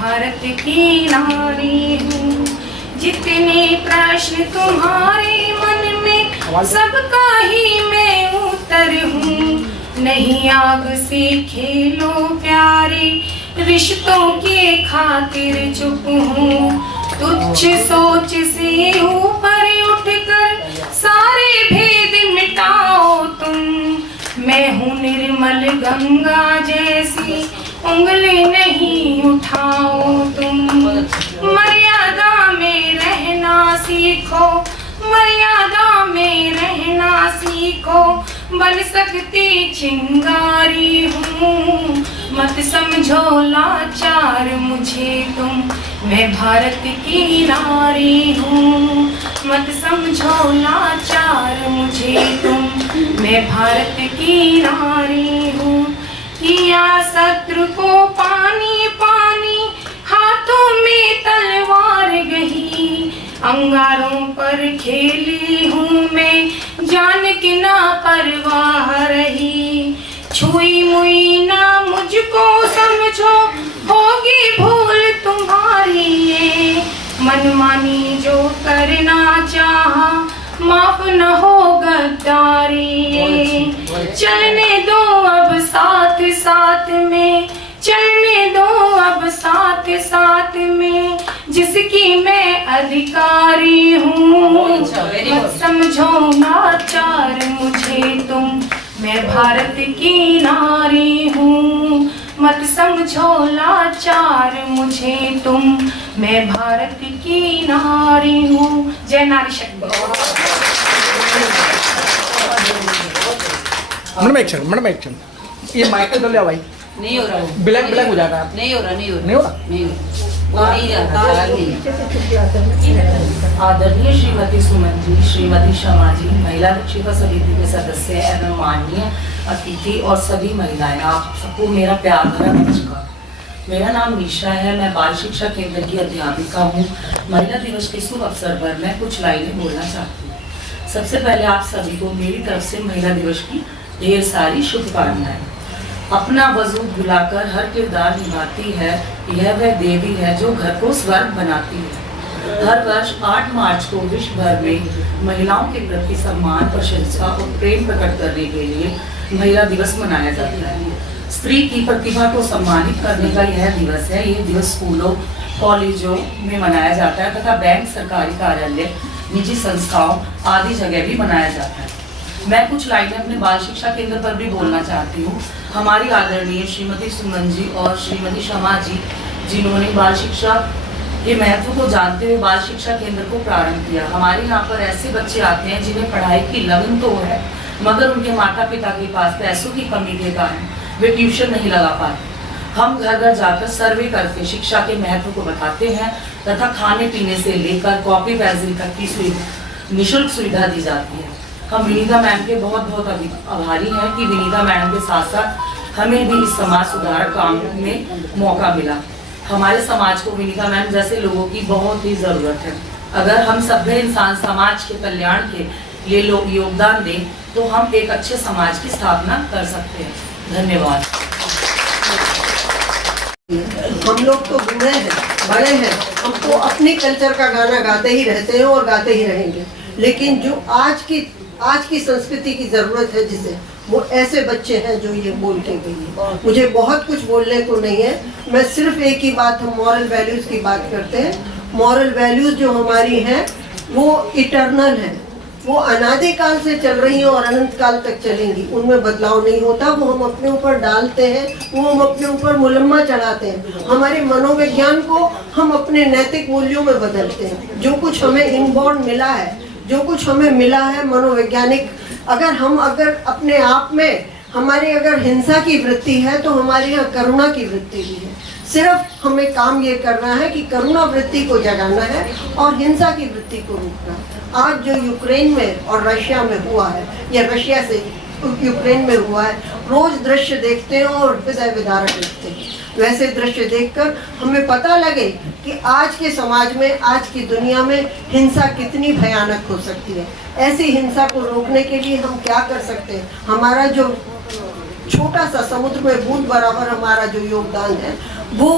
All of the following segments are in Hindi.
भारत की नारी हूँ। जितने प्रश्न तुम्हारे मन में सबका ही मैं उत्तर हूँ। नहीं आग से खेलो प्यारे, रिश्तों के खातिर चुप हूँ। तुच्छ सोच से ऊपर उठकर सारे भेद मिटाओ तुम। मैं हूँ निर्मल गंगा जैसी, उंगली नहीं उठाओ तुम। मर्यादा में रहना सीखो, मर्यादा में रहना सीखो। बन सकती चिंगारी हूँ, मत समझो लाचार मुझे तुम। मैं भारत की नारी हूँ, मत समझो लाचार मुझे तुम। मैं भारत की नारी हूँ। किया शत्रु को पानी पानी, हाथों में तलवार गही। अंगारों पर खेली हूँ मैं, जान के ना परवाह रही। छुई मुई ना मुझको समझो, होगी भूल तुम्हारी ये। मनमानी जो करना चाहा, माफ न हो गद्दारी ये। चलने दो अब साथ साथ में, चलने दो अब साथ साथ में, जिसकी मैं अधिकारी हूँ। मत समझो लाचार मुझे तुम। मैं भारत की नारी हूँ, मत समझो लाचार मुझे तुम। मैं भारत की नारी हूँ। जय नारी शक्ति। मैडम एक्शन ये माइक इधर ले आओ भाई। नहीं हो रहा, ब्लैक ब्लैक हो जाएगा। नहीं हो रहा, नहीं हो रहा, नहीं हो रहा, नहीं हो रहा, वो नहीं जाता। आदरणीय श्रीमती सुमन जी, श्रीमती शमा जी, महिला शिक्षा समिति के सदस्य एवं माननीय अतिथि और सभी महिलाएं, आप सबको मेरा प्यार भरा नमस्कार। मेरा नाम निशा है, मैं बाल शिक्षा केंद्र की अध्यापिका हूँ। महिला दिवस के शुभ अवसर पर मैं कुछ लाइनें बोलना चाहती हूँ। सबसे पहले आप सभी को मेरी तरफ से महिला दिवस की ढेर सारी शुभकामनाएं। अपना वजूद भुलाकर हर किरदार निभाती है, यह वह देवी है जो घर को स्वर्ग बनाती है। हर वर्ष 8 मार्च को विश्व भर में महिलाओं के प्रति सम्मान, प्रशंसा और प्रेम प्रकट करने के लिए महिला दिवस मनाया जाता है। स्त्री की प्रतिभा को सम्मानित करने का यह दिवस है। यह दिवस स्कूलों, कॉलेजों में मनाया जाता है तथा बैंक, सरकारी कार्यालय, निजी संस्थाओं आदि जगह भी मनाया जाता है। मैं कुछ लाइनें अपने बाल शिक्षा केंद्र पर भी बोलना चाहती हूँ। हमारी आदरणीय श्रीमती सुमन जी और श्रीमती शमा जी, जिन्होंने बाल शिक्षा के महत्व को जानते हुए बाल शिक्षा केंद्र को प्रारंभ किया। हमारे यहाँ पर ऐसे बच्चे आते हैं जिन्हें पढ़ाई की लगन तो है, मगर उनके माता पिता के पास पैसों की कमी के कारण वे ट्यूशन नहीं लगा पाते। हम घर घर जाकर सर्वे करके शिक्षा के महत्व को बताते हैं तथा खाने पीने से लेकर कॉपी पेंसिल तक की निःशुल्क सुविधा दी जाती है। हम विनीता मैम के बहुत बहुत आभारी हैं कि विनीता मैम के साथ साथ हमें भी इस समाज सुधारक काम में मौका मिला। हमारे समाज को विनीता मैम जैसे लोगों की बहुत ही ज़रूरत है। अगर हम सभ्य इंसान समाज के कल्याण के लिए लोग योगदान दें तो हम एक अच्छे समाज की स्थापना कर सकते हैं। धन्यवाद। हम लोग तो बूढ़े हैं, बड़े हैं, हम तो अपनी कल्चर का गाना गाते ही रहते हैं और गाते ही रहेंगे। लेकिन जो आज की संस्कृति की जरूरत है, जिसे वो ऐसे बच्चे हैं जो ये बोल के गई है। मुझे बहुत कुछ बोलने को नहीं है, मैं सिर्फ एक ही बात, हम मॉरल वैल्यूज की बात करते हैं। मॉरल वैल्यूज जो हमारी हैं वो इटर्नल है, वो अनादिकाल से चल रही हैं और अनंत काल तक चलेंगी, उनमें बदलाव नहीं होता। वो हम अपने ऊपर डालते हैं, वो हम अपने ऊपर मुलम्मा चढ़ाते हैं। हमारे मनोविज्ञान को हम अपने नैतिक मूल्यों में बदलते हैं। जो कुछ हमें इनबॉर्न मिला है, जो कुछ हमें मिला है मनोवैज्ञानिक, अगर अपने आप में हमारी अगर हिंसा की वृत्ति है तो हमारे यहाँ करुणा की वृत्ति भी है। सिर्फ हमें काम ये करना है कि करुणा वृत्ति को जगाना है और हिंसा की वृत्ति को रोकना है। आज जो यूक्रेन में और रशिया में हुआ है, या रशिया से यूक्रेन में हुआ है, रोज दृश्य देखते हैं और हृदय विदारक लगते हैं। वैसे दृश्य देखकर हमें पता लगे कि आज के समाज में, आज की दुनिया में हिंसा कितनी भयानक हो सकती है। ऐसी हिंसा को रोकने के लिए हम क्या कर सकते हैं? हमारा जो छोटा सा समुद्र में बूंद बराबर हमारा जो योगदान है, वो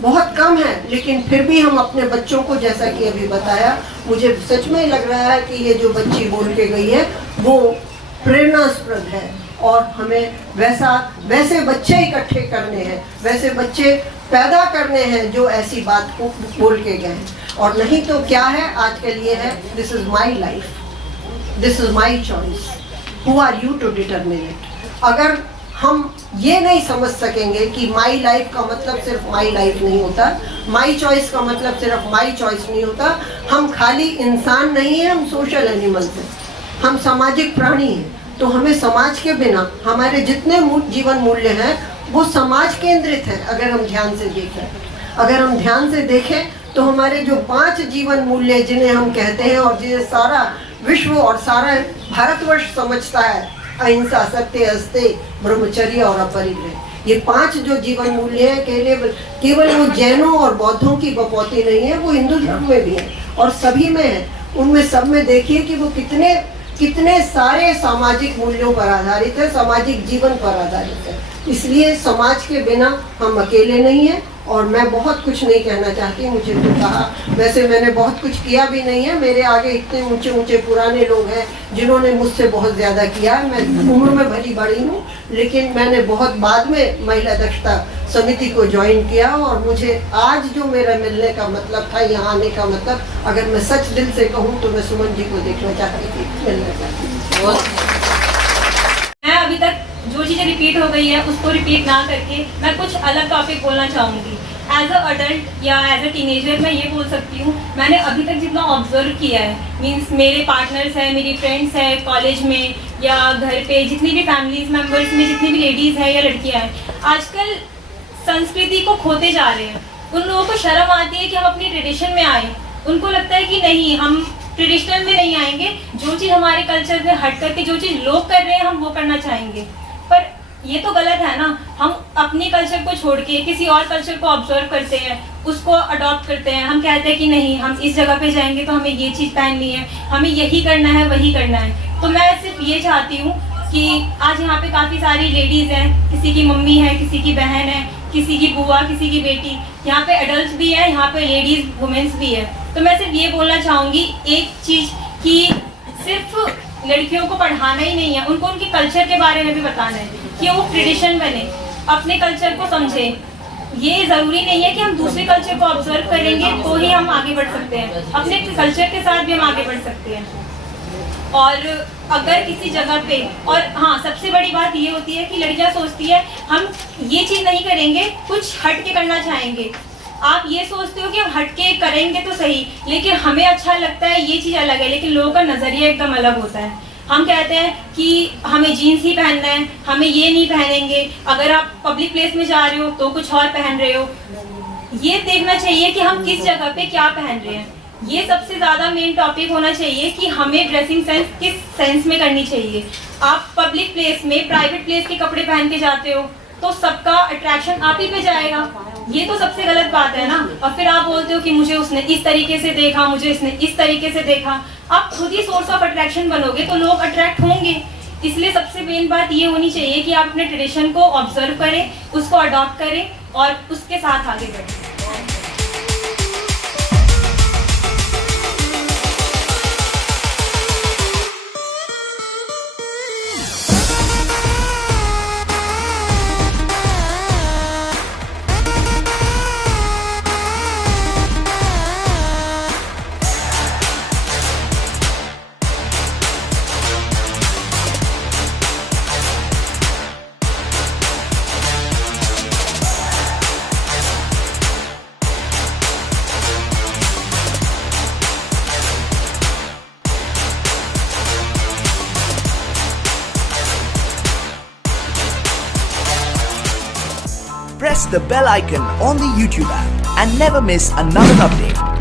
बहुत कम है, लेकिन फिर भी हम अपने बच्चों को, जैसा कि अभी बताया, मुझे सच में लग रहा है कि ये जो बच्ची बोल के गई है वो प्रेरणास्पद है और हमें वैसे बच्चे इकट्ठे करने हैं, वैसे बच्चे पैदा करने हैं जो ऐसी बात को बोल के गए हैं। और नहीं तो क्या है, आज के लिए है this is my life, this is my choice, who are you to determine it. अगर हम ये नहीं समझ सकेंगे कि माई लाइफ का मतलब सिर्फ माई लाइफ नहीं होता, माई चॉइस का मतलब सिर्फ माई चॉइस नहीं होता, हम खाली इंसान नहीं है, हम सोशल एनिमल्स हैं, हम सामाजिक प्राणी हैं। तो हमें समाज के बिना हमारे जितने जीवन मूल्य हैं वो समाज केंद्रित है। अगर हम ध्यान से देखें तो हमारे जो 5 जीवन मूल्य जिन्हें हम कहते हैं और जिन्हें सारा विश्व और सारा भारतवर्ष समझता है, अहिंसा, सत्य, अस्तेय, ब्रह्मचर्य और अपरिग्रह, ये 5 जो जीवन मूल्य हैं केवल वो जैनों और बौद्धों की बपौती नहीं है, वो हिंदू धर्म में भी है और सभी में है। उनमें सब में देखिए कि वो कितने सारे सामाजिक मूल्यों पर आधारित है, सामाजिक जीवन पर आधारित है। इसलिए समाज के बिना हम अकेले नहीं हैं। और मैं बहुत कुछ नहीं कहना चाहती, मुझे तो कहा, वैसे मैंने बहुत कुछ किया भी नहीं है, मेरे आगे इतने ऊंचे ऊंचे पुराने लोग हैं जिन्होंने मुझसे बहुत ज़्यादा किया। मैं उम्र में भली बड़ी हूँ, लेकिन मैंने बहुत बाद में महिला दक्षता समिति को ज्वाइन किया और मुझे आज जो मेरा मिलने का मतलब था, यहाँ आने का मतलब, अगर मैं सच दिल से कहूँ तो मैं सुमन जी को देखना चाहती थी, मिलना चाहती थी। मैं अभी तक जो चीज़ें रिपीट हो गई है उसको रिपीट ना करके मैं कुछ अलग टॉपिक बोलना चाहूँगी। एज अ अडल्ट या एज अ टीनेजर मैं ये बोल सकती हूँ, मैंने अभी तक जितना ऑब्जर्व किया है, मीन्स मेरे पार्टनर्स हैं, मेरी फ्रेंड्स हैं कॉलेज में या घर पे, जितनी भी फैमिलीज मेम्बर्स में जितनी भी लेडीज़ हैं या लड़कियाँ हैं, आजकल संस्कृति को खोते जा रहे हैं। उन लोगों को शर्म आती है कि हम अपनी ट्रेडिशन में आए, उनको लगता है कि नहीं, हम ट्रेडिशनल में नहीं आएंगे, जो चीज़ हमारे कल्चर से हट करके जो चीज़ लोग कर रहे हैं हम वो करना चाहेंगे। पर ये तो गलत है ना, हम अपनी कल्चर को छोड़ के किसी और कल्चर को ऑब्जर्व करते हैं, उसको अडॉप्ट करते हैं। हम कहते हैं कि नहीं, हम इस जगह पे जाएंगे तो हमें ये चीज़ पहननी है, हमें यही करना है, वही करना है। तो मैं सिर्फ ये चाहती हूँ कि आज यहाँ पे काफ़ी सारी लेडीज़ हैं, किसी की मम्मी है, किसी की बहन है, किसी की बुआ, किसी की बेटी, यहाँ पे एडल्ट भी है, यहाँ पे लेडीज़ वुमेन्स भी है। तो मैं सिर्फ ये बोलना चाहूँगी एक चीज़ कि सिर्फ लड़कियों को पढ़ाना ही नहीं है, उनको उनके कल्चर के बारे में भी बताना है कि वो ट्रेडिशन बने, अपने कल्चर को समझें। ये ज़रूरी नहीं है कि हम दूसरे कल्चर को ऑब्जर्व करेंगे तो ही हम आगे बढ़ सकते हैं, अपने कल्चर के साथ भी हम आगे बढ़ सकते हैं। और अगर किसी जगह पे, और हाँ, सबसे बड़ी बात ये होती है कि लड़कियां सोचती है हम ये चीज़ नहीं करेंगे, कुछ हट के करना चाहेंगे। आप ये सोचते हो कि हम हट के करेंगे तो सही, लेकिन हमें अच्छा लगता है, ये चीज़ अलग है, लेकिन लोगों का नज़रिया एकदम अलग होता है। हम कहते हैं कि हमें जीन्स ही पहनना है, हमें ये नहीं पहनेंगे, अगर आप पब्लिक प्लेस में जा रहे हो तो कुछ और पहन रहे हो। ये देखना चाहिए कि हम किस जगह पे क्या पहन रहे हैं। ये सबसे ज़्यादा मेन टॉपिक होना चाहिए कि हमें ड्रेसिंग सेंस किस सेंस में करनी चाहिए। आप पब्लिक प्लेस में प्राइवेट प्लेस के कपड़े पहन के जाते हो तो सबका अट्रैक्शन आप ही पे जाएगा, ये तो सबसे गलत बात है ना। और फिर आप बोलते हो कि मुझे उसने इस तरीके से देखा, मुझे इसने इस तरीके से देखा। आप खुद ही सोर्स ऑफ अट्रैक्शन बनोगे तो लोग अट्रैक्ट होंगे। इसलिए सबसे मेन बात ये होनी चाहिए कि आप अपने ट्रेडिशन को ऑब्जर्व करें, उसको अडॉप्ट करें और उसके साथ आगे बढ़ें। Press the bell icon on the YouTube app and never miss another update.